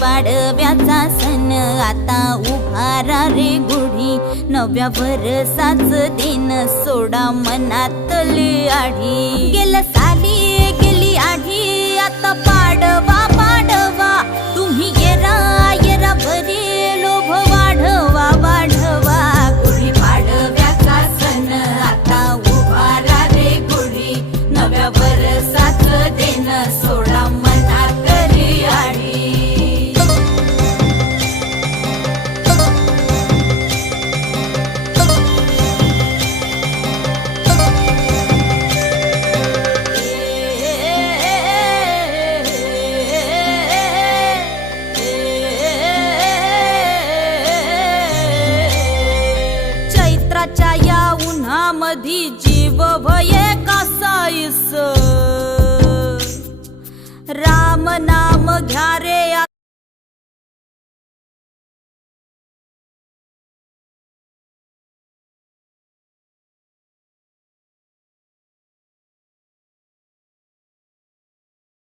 पाडव्याचा सण आता उभारा रे गुढी, नव्या वर्षाच दिन सोडा मनातली आढी। गेल्या साली गेली आढी, आता पाडवा पाडवा, तुम्ही येरा येरा भरी लोभ वाढवा वाढवा। गुढी पाडव्याचा सण आता उभारा रे गुढी, नव्या वर्षाच दिन सोडा मनातली आढी। चैत्राच्या या उन्हामधी जीव भये कासाईस, राम नाम घ्या रे